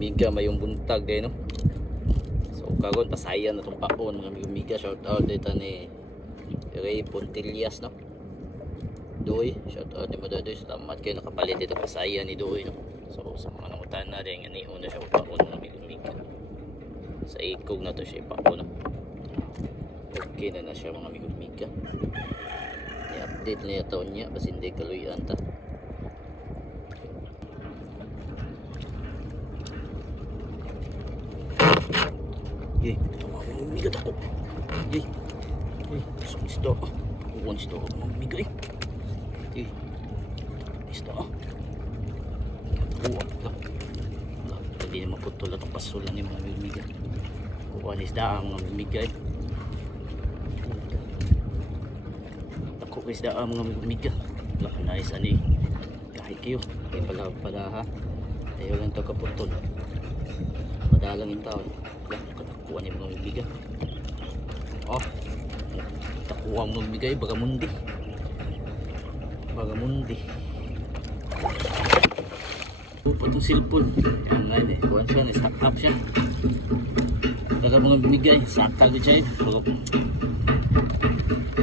miga mayong buntag eh no. So karon pasayan na tong paon mga miga. Shout out dito ni Ray Pontillas no. Doy, shout out ni Madadoy. Salamat kayo nakapalit dito pasayan ni Doy no. So sa mga nangutan na rin nga niuna siya paon mga miga. Sa ikog na to siya paon no. Okay na siya mga miga. I-update niya taon niya basta hindi kaluyan ta. Yay, miga ako. Yay. Isda. Kuwan isda ako miga eh. Yay. Isda. Kuwan ka. Hindi na maputol at pasulan ni mga miga. Kuwan isda ang mga miga eh. Ako isda ang mga miga. Nice ani. Kahit kayo. Ay pala ha. Ayaw lang ito kaputol. Madalang yung tao. Katakuan yung mga miga. Oh. Takuan mga miga. Bagamundi. Upo itong silpon. Yan nga yun eh. Kuhan siya. Stack up siya. Daga mga miga. Sakal ko siya.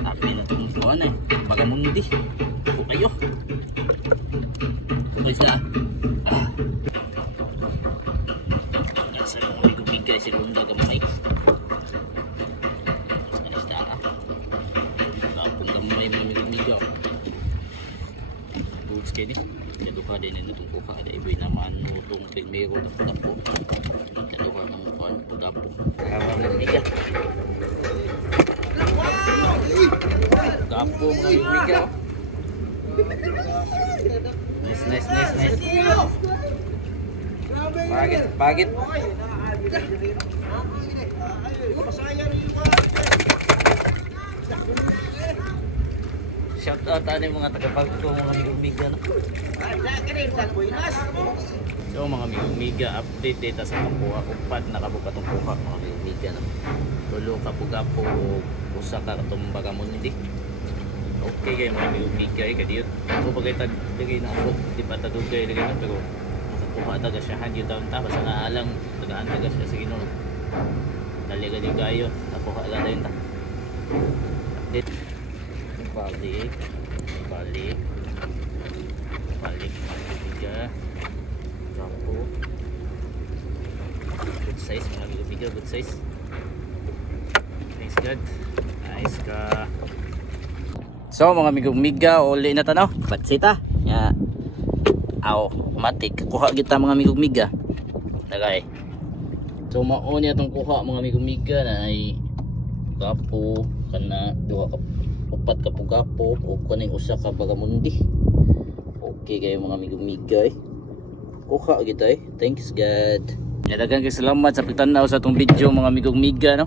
Api na itong kuhan eh. Bagamundi. Upo kayo. Okay sa nasa mga bigay si Lunda gamay isda kapong gamay mga miga bugs kayo ni duka din itong kuka ada iboy naman itong pilmero dapo kaduka ng dapo kaya mga miga dapo mga miga nice. Pagit. Shout out ani mga taga-Pagco, mga miga no. So mga miga update data sa kapuha upat nakabuka tong kuha mga miga no. Tulo ka pugapo usa ka tong bagamundi. Okay kayo mga miga kadiyo. Ako pagkatad lagi na ako di pa tadugay lagi na pero kuha taga siya hangyo daw ta basta naalang tagaan taga siya sa Ginoo daliga di kayo nakuha ala dayon ta update balik tiga kapo good size mga biga good size nice ka so mga miga uli na tanaw batsita ya matik kuha kita mga miga nagay so mao niya tong kuha mga miga na ay kapo kana duha ka upat ka pugapo o kaning usa ka bagamundi okay kayo mga miga kuha kita thanks God nadagan kay salamat sa pagtanaw sa tong video mga miga no.